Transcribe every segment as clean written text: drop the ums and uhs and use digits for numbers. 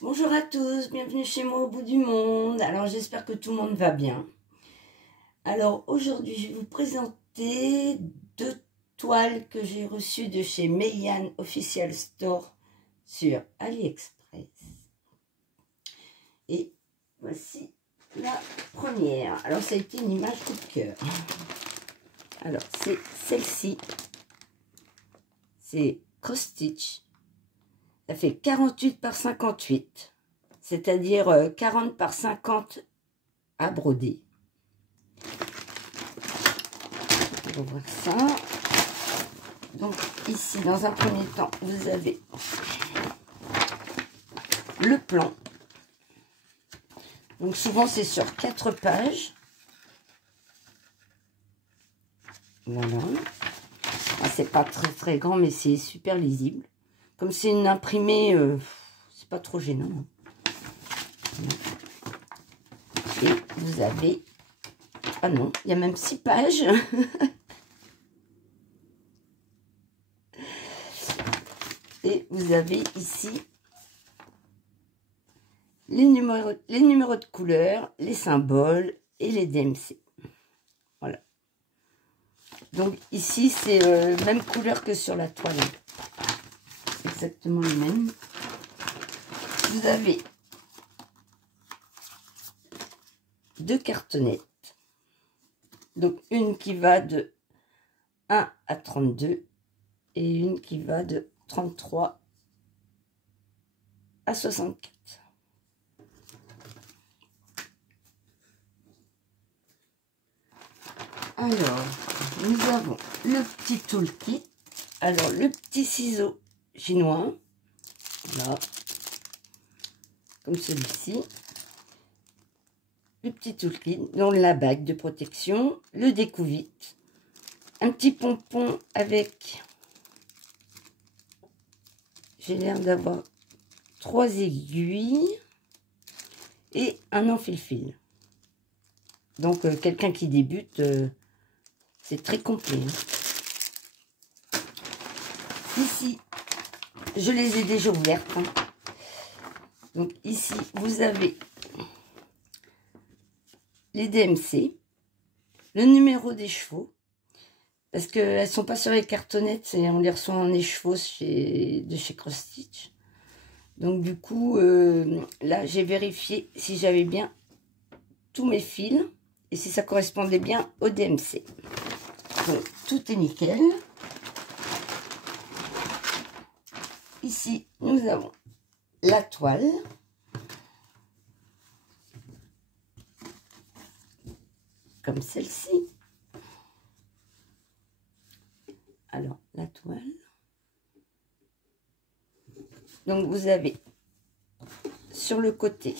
Bonjour à tous, bienvenue chez moi au bout du monde. Alors j'espère que tout le monde va bien. Alors aujourd'hui je vais vous présenter deux toiles que j'ai reçues de chez Meian Official Store sur AliExpress. Et voici la première. Alors ça a été une image coup de cœur. Alors c'est celle-ci. C'est cross stitch. Ça fait 48 par 58, c'est-à-dire 40 par 50 à broder. On va voir ça. Donc ici, dans un premier temps, vous avez le plan. Donc souvent, c'est sur 4 pages. Voilà. C'est pas très grand, mais c'est super lisible. Comme c'est une imprimée, c'est pas trop gênant. Et vous avez... Ah non, il y a même 6 pages. Et vous avez ici les numéros de couleurs, les symboles et les DMC. Voilà. Donc ici, c'est même couleur que sur la toile. Exactement les mêmes. Vous avez 2 cartonnettes. Donc une qui va de 1 à 32 et une qui va de 33 à 64. Alors, nous avons le petit toolkit. Alors, le petit ciseau chinois, là, comme celui-ci. Le petit toolkit, donc la bague de protection, le découvite, un petit pompon avec, j'ai l'air d'avoir 3 aiguilles et un enfile-fil. Donc, quelqu'un qui débute, c'est très complet. Ici, je les ai déjà ouvertes. Donc, ici, vous avez les DMC, le numéro des chevaux, parce qu'elles ne sont pas sur les cartonnettes, on les reçoit en écheveau de chez Cross Stitch. Donc, du coup, là, j'ai vérifié si j'avais bien tous mes fils et si ça correspondait bien au DMC. Donc, tout est nickel. Ici, nous avons la toile. Comme celle-ci. Alors, la toile. Donc, vous avez sur le côté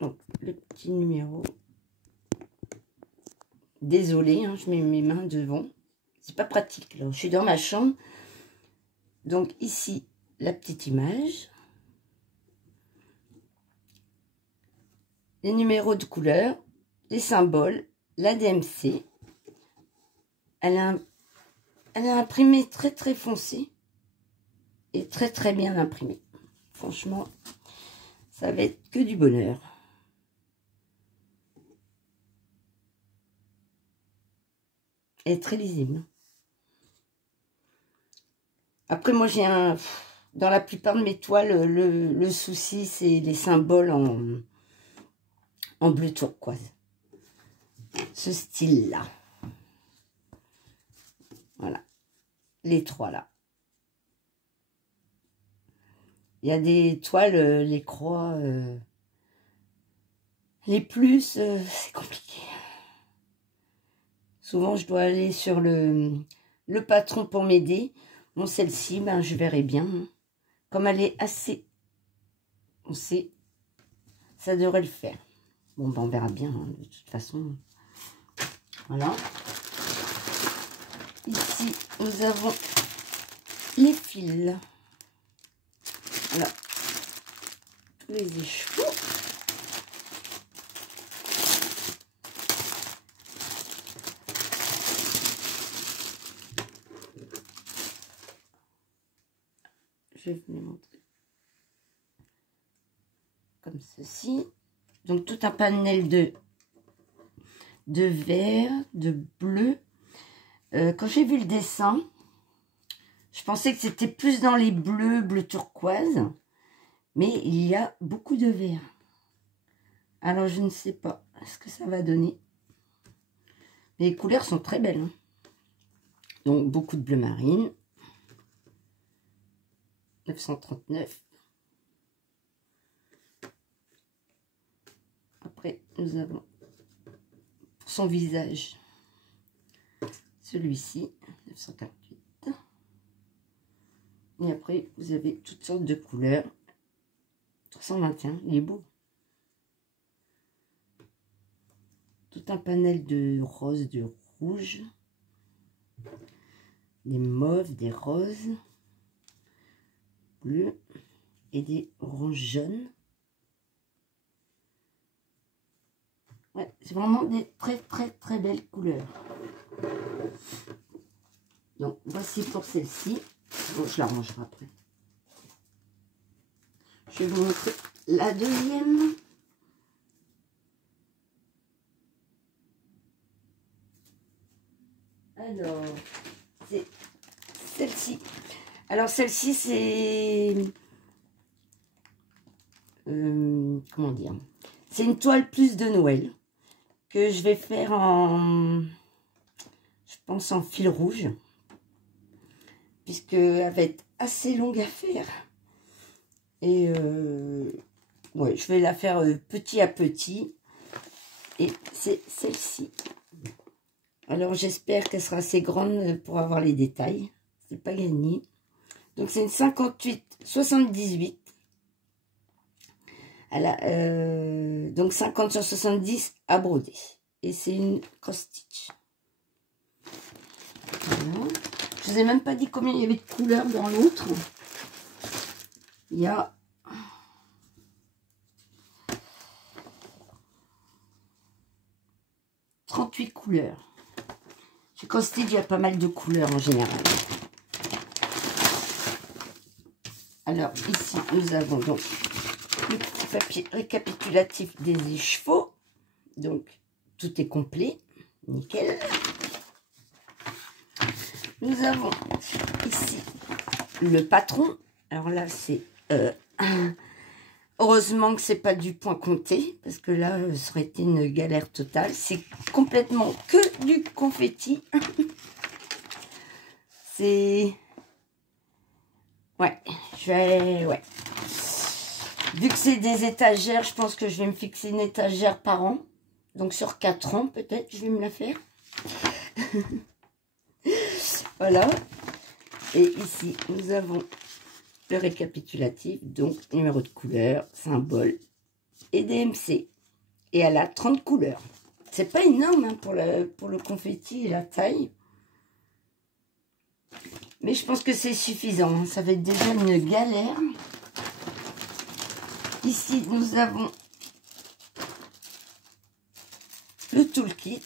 donc, le petit numéro. Désolée, hein, je mets mes mains devant. C'est pas pratique, là. Je suis dans ma chambre. Donc, ici, la petite image. Les numéros de couleur, les symboles, la DMC. Elle a imprimé très foncé et très bien imprimé. Franchement, ça va être que du bonheur. Elle est très lisible. Après, moi, j'ai un... Dans la plupart de mes toiles, le souci, c'est les symboles en bleu turquoise. Ce style-là. Voilà. Les 3 là. Il y a des toiles, les croix, les plus, c'est compliqué. Souvent, je dois aller sur le patron pour m'aider. Bon, celle-ci, ben, je verrai bien. Comme elle est assez... On sait, ça devrait le faire. Bon, ben, on verra bien, hein, de toute façon. Voilà. Ici, nous avons les fils. Voilà. Tous les écheveaux. je vais vous les montrer. Comme ceci. Donc tout un panel de vert, de bleu. Quand j'ai vu le dessin, je pensais que c'était plus dans les bleus, bleu turquoise. Mais il y a beaucoup de vert. Alors je ne sais pas ce que ça va donner. Mais les couleurs sont très belles. Hein. Donc beaucoup de bleu marine. 939. Après, nous avons pour son visage celui-ci, 948. Et après, vous avez toutes sortes de couleurs. 321, il est beau. Tout un panel de roses, de rouge, des mauves, des roses, bleus et des oranges jaunes. Ouais, c'est vraiment des très belles couleurs. Donc voici pour celle-ci. Bon, je la rangerai après. Je vais vous montrer la deuxième. Alors, c'est celle-ci. Alors celle-ci, c'est... comment dire? C'est une toile plus de Noël que je vais faire en... Je pense en fil rouge. Puisqu'elle va être assez longue à faire. Et ouais, je vais la faire petit à petit. Et c'est celle-ci. Alors j'espère qu'elle sera assez grande pour avoir les détails. C'est pas gagné. Donc c'est une 58-78. Elle a donc 50 sur 70 à broder. Et c'est une cross-stitch. Voilà. Je vous ai même pas dit combien il y avait de couleurs dans l'autre. Il y a 38 couleurs. Chez cross-stitch, il y a pas mal de couleurs en général. Alors ici, nous avons donc le petit papier récapitulatif des écheveaux. Donc, tout est complet. Nickel. Nous avons ici le patron. Alors là, c'est... heureusement que c'est pas du point compté. Parce que là, ça aurait été une galère totale. C'est complètement que du confetti. C'est... Ouais, je vais... Ouais. Vu que c'est des étagères, je pense que je vais me fixer une étagère par an. Donc sur 4 ans, peut-être, je vais me la faire. Voilà. Et ici, nous avons le récapitulatif. Donc, numéro de couleur, symbole et DMC. Et elle a 30 couleurs. C'est pas énorme hein, pour le confetti et la taille. Mais je pense que c'est suffisant. Ça va être déjà une galère. Ici, nous avons le toolkit.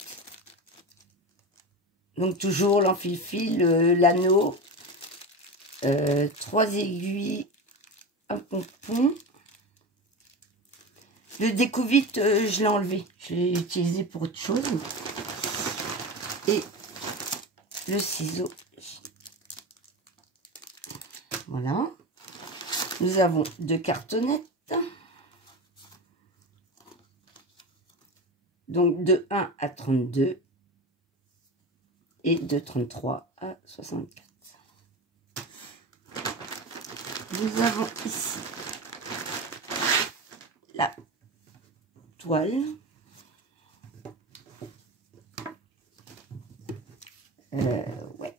Donc, toujours l'enfil-fil, l'anneau, 3 aiguilles, un pompon. Le découvite, je l'ai enlevé. Je l'ai utilisé pour autre chose. Et le ciseau. Voilà. Nous avons 2 cartonnettes. Donc de 1 à 32 et de 33 à 64. Nous avons ici la toile. Ouais.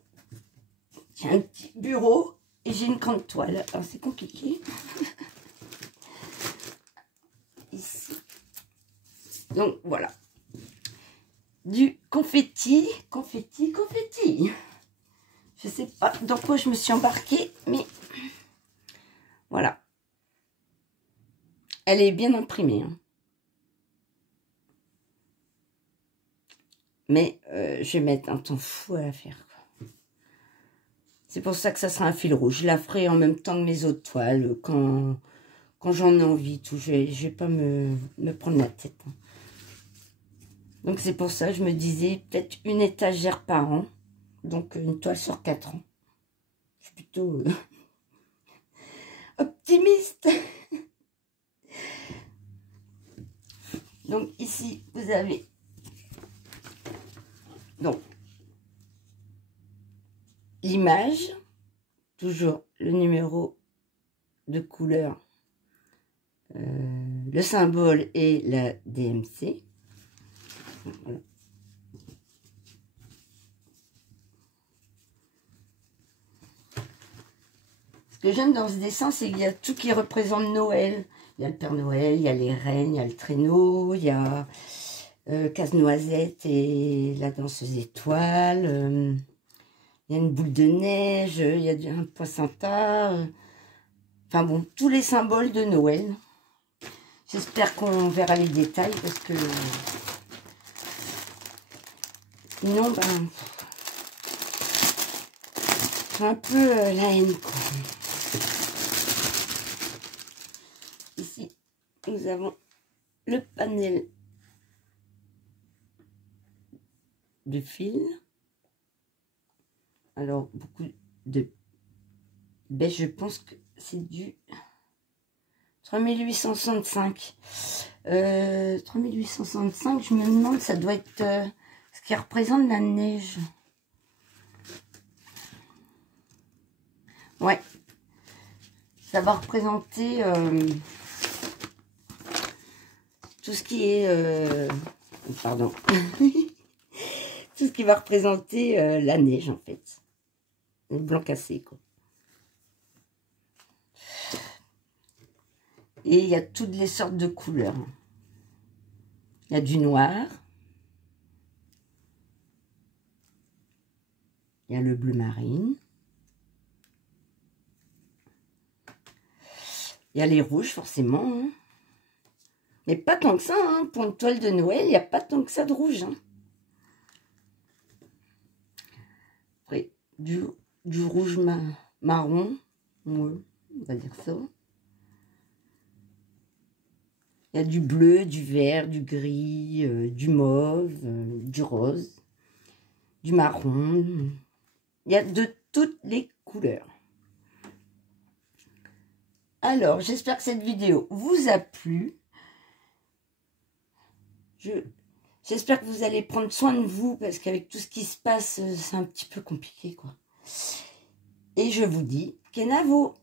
J'ai un petit bureau et j'ai une grande toile. Alors c'est compliqué. Ici. Donc voilà. Du confetti, confetti, confetti. Je sais pas dans quoi je me suis embarquée, mais voilà. Elle est bien imprimée. Hein. Mais je vais mettre un temps fou à la faire. C'est pour ça que ça sera un fil rouge. Je la ferai en même temps que mes autres toiles, quand j'en ai envie. Tout. Je vais pas me prendre la tête. Hein. Donc c'est pour ça que je me disais peut-être une étagère par an. Donc une toile sur 4 ans. Je suis plutôt optimiste. Donc ici vous avez donc l'image, toujours le numéro de couleur, le symbole et la DMC. Voilà. Ce que j'aime dans ce dessin, c'est qu'il y a tout qui représente Noël. Il y a le Père Noël, il y a les reines, il y a le traîneau, il y a Casse-Noisette et la danseuse étoile. Il y a une boule de neige, il y a un poisson-tas. Enfin bon, tous les symboles de Noël. J'espère qu'on verra les détails parce que sinon, ben, j'ai un peu la haine, quoi. Ici, nous avons le panel de fil. Alors, beaucoup de beige, je pense que c'est du 3865. 3865, je me demande, ça doit être ce qui représente la neige. Ouais. Ça va représenter tout ce qui est... pardon. Tout ce qui va représenter la neige, en fait. Le blanc cassé, quoi. Et il y a toutes les sortes de couleurs. Il y a du noir. Il y a le bleu marine. Il y a les rouges, forcément. Hein. Mais pas tant que ça. Hein. Pour une toile de Noël, il n'y a pas tant que ça de rouge. Hein. Après, du rouge marron. Ouais, on va dire ça. Il y a du bleu, du vert, du gris, du mauve, du rose, du marron. Il y a de toutes les couleurs. Alors, j'espère que cette vidéo vous a plu. J'espère que vous allez prendre soin de vous parce qu'avec tout ce qui se passe, c'est un petit peu compliqué, quoi. Et je vous dis, Kenavo!